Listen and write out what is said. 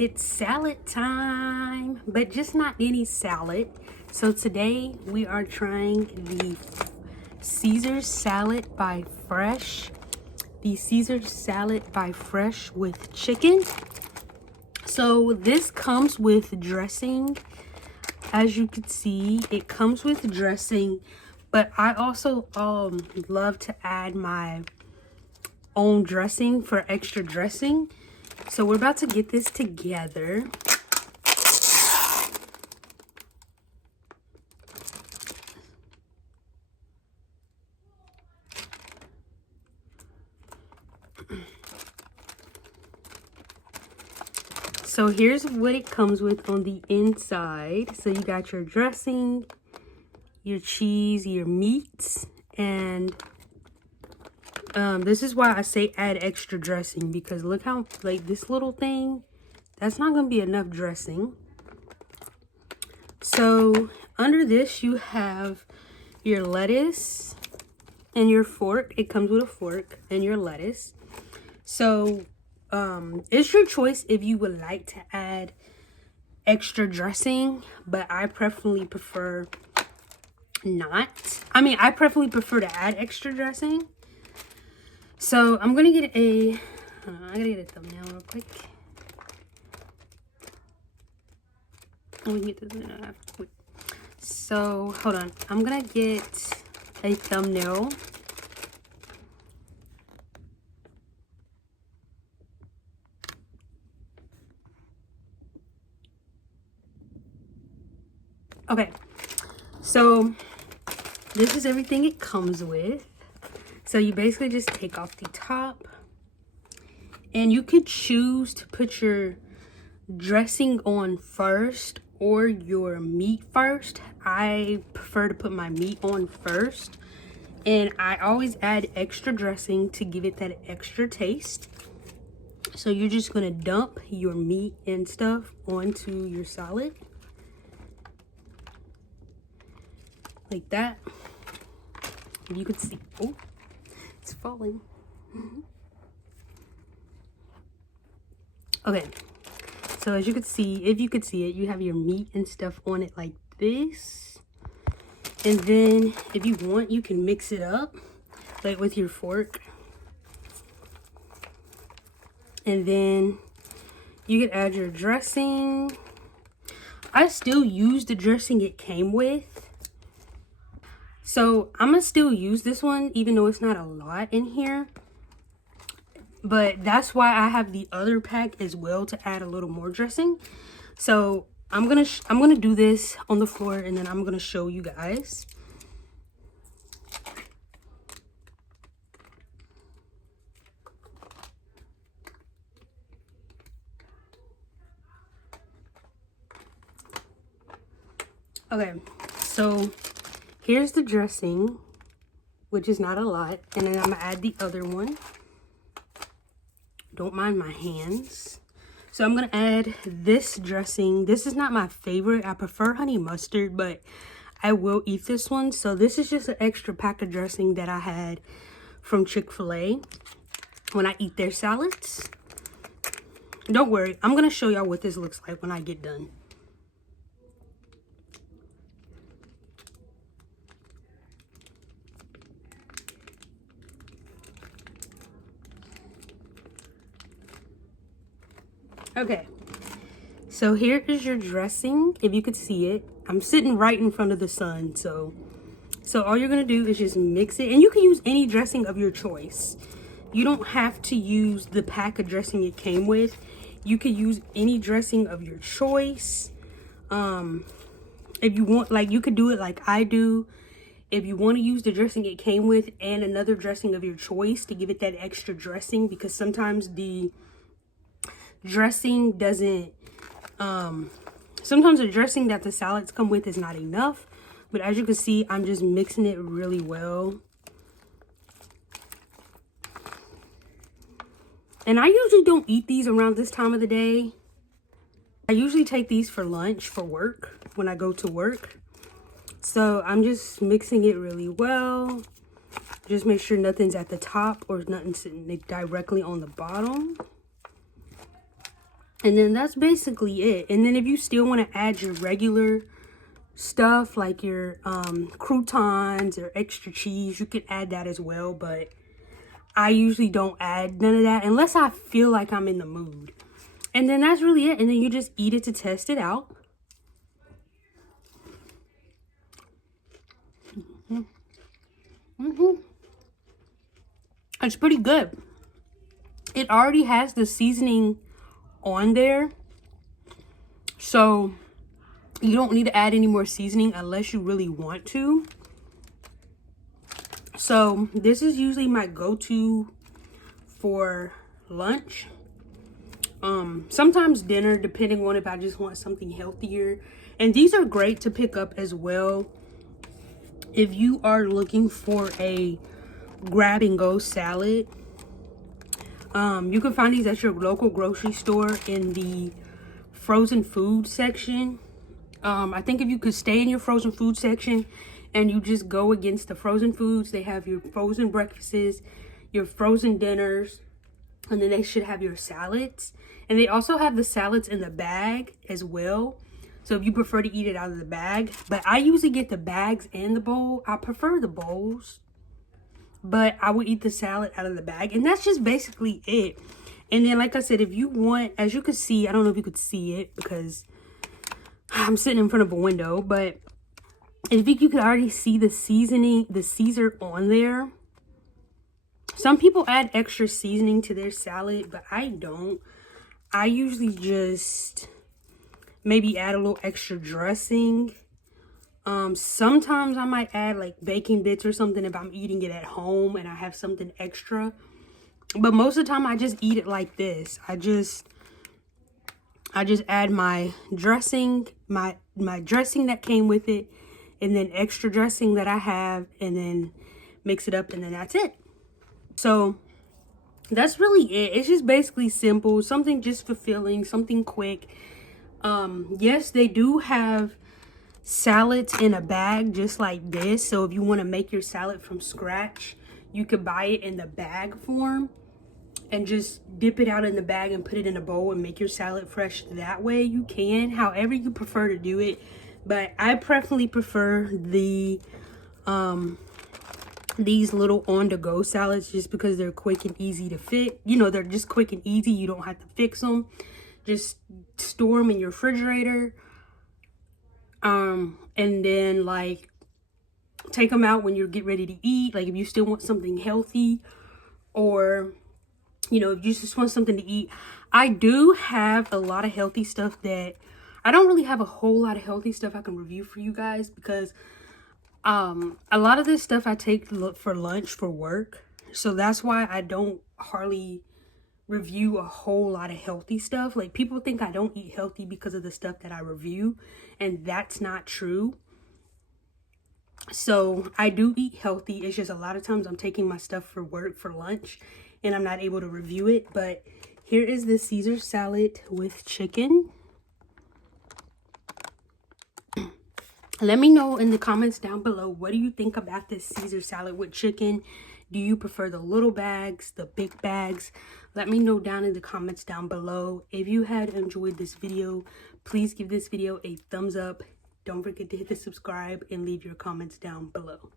It's salad time, but just not any salad. So today we are trying the Caesar salad by Fresh. The Caesar salad by Fresh with chicken. So this comes with dressing. As you can see, it comes with dressing, but I also love to add my own dressing for extra dressing. So we're about to get this together. So here's what it comes with on the inside. So you got your dressing, your cheese, your meats, and this is why I say add extra dressing, because look how, like, this little thing, that's not gonna be enough dressing. So under this you have your lettuce and your fork. It comes with a fork and your lettuce. So it's your choice if you would like to add extra dressing, but I preferably prefer not. I mean, I preferably prefer to add extra dressing. So I'm gonna get I gotta get a thumbnail real quick. Oh, we can get this quick. So hold on, I'm gonna get a thumbnail. Okay, so this is everything it comes with. So you basically just take off the top, and you could choose to put your dressing on first or your meat first. I prefer to put my meat on first, and I always add extra dressing to give it that extra taste. So you're just gonna dump your meat and stuff onto your salad like that. You could see, oh, it's falling. Okay, so as you could see, if you could see it, you have your meat and stuff on it like this. And then if you want, you can mix it up like with your fork. And then you could add your dressing. I still use the dressing it came with. So I'm gonna still use this one, even though it's not a lot in here. But that's why I have the other pack as well, to add a little more dressing. So I'm gonna do this on the floor, and then I'm gonna show you guys. Okay, so here's the dressing, which is not a lot, and then I'm gonna add the other one. Don't mind my hands. So I'm gonna add this dressing. This is not my favorite. I prefer honey mustard, but I will eat this one. So this is just an extra pack of dressing that I had from Chick-fil-A when I eat their salads. Don't worry, I'm gonna show y'all what this looks like when I get done. Okay, so here is your dressing. If you could see it, I'm sitting right in front of the sun. So all you're gonna do is just mix it, and you can use any dressing of your choice. You don't have to use the pack of dressing it came with. You could use any dressing of your choice. If you want, like, you could do it like I do. If you want to use the dressing it came with and another dressing of your choice to give it that extra dressing, because sometimes the dressing doesn't, sometimes the dressing that the salads come with is not enough. But as you can see, I'm just mixing it really well. And I usually don't eat these around this time of the day. I usually take these for lunch for work, when I go to work. So I'm just mixing it really well. Just make sure nothing's at the top or nothing's sitting directly on the bottom. And then that's basically it. And then if you still want to add your regular stuff like your croutons or extra cheese, you can add that as well, but I usually don't add none of that unless I feel like I'm in the mood. And then that's really it. And then you just eat it to test it out. It's pretty good. It already has the seasoning on there, so you don't need to add any more seasoning unless you really want to. So this is usually my go-to for lunch. Sometimes dinner, depending on if I just want something healthier. And these are great to pick up as well if you are looking for a grab and go salad. You can find these at your local grocery store in the frozen food section. I think if you could stay in your frozen food section and you just go against the frozen foods, they have your frozen breakfasts, your frozen dinners, and then they should have your salads. And they also have the salads in the bag as well. So if you prefer to eat it out of the bag, but I usually get the bags and the bowl. I prefer the bowls, but I would eat the salad out of the bag. And that's just basically it. And then, like I said, if you want, as you can see, I don't know if you could see it because I'm sitting in front of a window, but if you could already see the seasoning, the Caesar on there. Some people add extra seasoning to their salad, but I don't. I usually just maybe add a little extra dressing. Sometimes I might add like bacon bits or something if I'm eating it at home and I have something extra. But most of the time I just eat it like this. I just add my dressing, my dressing that came with it, and then extra dressing that I have, and then mix it up, and then that's it. So that's really it. It's just basically simple, something just fulfilling, something quick. Yes, they do have salads in a bag just like this. So if you want to make your salad from scratch, you could buy it in the bag form and just dip it out in the bag and put it in a bowl and make your salad fresh that way. You can, however you prefer to do it. But I preferably prefer the these little on-the-go salads just because they're quick and easy to fit. You know, they're just quick and easy. You don't have to fix them. Just store them in your refrigerator. And then like take them out when you get ready to eat. Like if you still want something healthy, or you know, if you just want something to eat. I do have a lot of healthy stuff that I don't really have a whole lot of healthy stuff I can review for you guys because a lot of this stuff I take for lunch for work. So that's why I don't hardly review a whole lot of healthy stuff. Like people think I don't eat healthy because of the stuff that I review, and that's not true. So I do eat healthy. It's just a lot of times I'm taking my stuff for work for lunch and I'm not able to review it. But here is the Caesar salad with chicken. Let me know in the comments down below, what do you think about this Caesar salad with chicken? Do you prefer the little bags, the big bags? Let me know down in the comments down below. If you had enjoyed this video, please give this video a thumbs up. Don't forget to hit the subscribe and leave your comments down below.